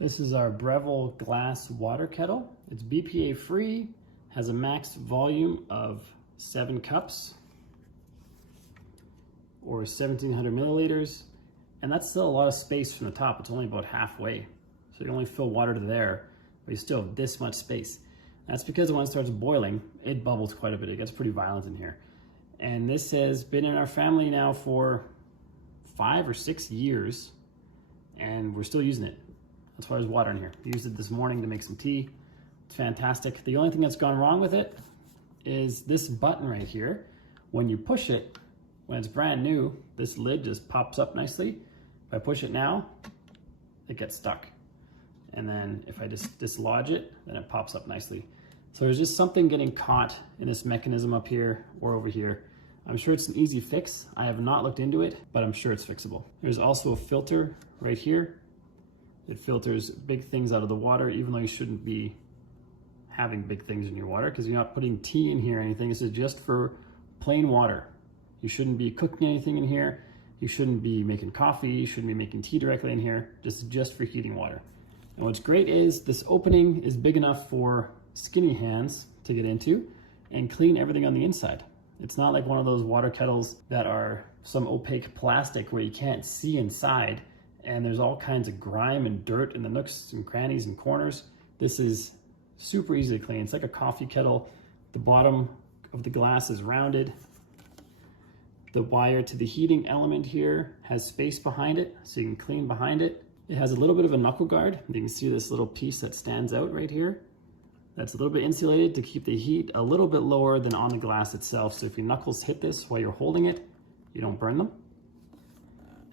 This is our Breville glass water kettle. It's BPA free, has a max volume of 7 cups or 1700 milliliters. And that's still a lot of space from the top. It's only about halfway. So you can only fill water to there, but you still have this much space. That's because when it starts boiling, it bubbles quite a bit. It gets pretty violent in here. And this has been in our family now for 5 or 6 years, and we're still using it. As far as water in here. We used it this morning to make some tea. It's fantastic. The only thing that's gone wrong with it is this button right here. When you push it, when it's brand new, this lid just pops up nicely. If I push it now, it gets stuck. And then if I just dislodge it, then it pops up nicely. So there's just something getting caught in this mechanism up here or over here. I'm sure it's an easy fix. I have not looked into it, but I'm sure it's fixable. There's also a filter right here. It filters big things out of the water, even though you shouldn't be having big things in your water because you're not putting tea in here or anything. This is just for plain water. You shouldn't be cooking anything in here. You shouldn't be making coffee. You shouldn't be making tea directly in here. Just for heating water. And what's great is this opening is big enough for skinny hands to get into and clean everything on the inside. It's not like one of those water kettles that are some opaque plastic where you can't see inside and there's all kinds of grime and dirt in the nooks and crannies and corners. This is super easy to clean. It's like a coffee kettle. The bottom of the glass is rounded. The wire to the heating element here has space behind it, so you can clean behind it. It has a little bit of a knuckle guard. You can see this little piece that stands out right here. That's a little bit insulated to keep the heat a little bit lower than on the glass itself. So if your knuckles hit this while you're holding it, you don't burn them.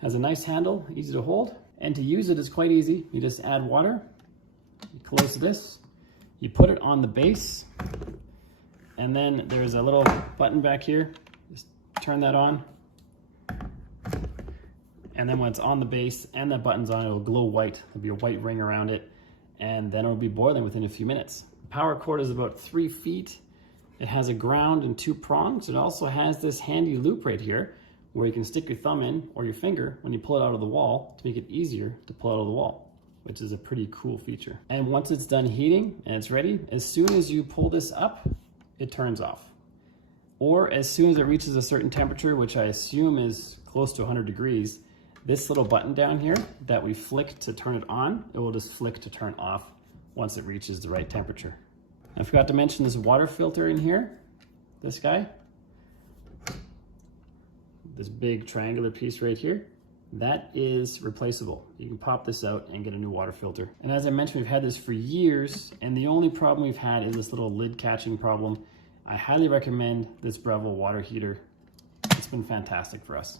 Has a nice handle, easy to hold. And to use it is quite easy. You just add water, you close this, you put it on the base, and then there's a little button back here. Just turn that on. And then when it's on the base and that button's on, it'll glow white. There'll be a white ring around it, and then it'll be boiling within a few minutes. The power cord is about 3 feet. It has a ground and 2 prongs. It also has this handy loop right here where you can stick your thumb in or your finger when you pull it out of the wall to make it easier to pull it out of the wall, which is a pretty cool feature. And once it's done heating and it's ready, as soon as you pull this up, it turns off. Or as soon as it reaches a certain temperature, which I assume is close to 100 degrees, this little button down here that we flick to turn it on, it will just flick to turn off once it reaches the right temperature. I forgot to mention this water filter in here, this guy. This big triangular piece right here, that is replaceable. You can pop this out and get a new water filter. And as I mentioned, we've had this for years, and the only problem we've had is this little lid catching problem. I highly recommend this Breville water heater. It's been fantastic for us.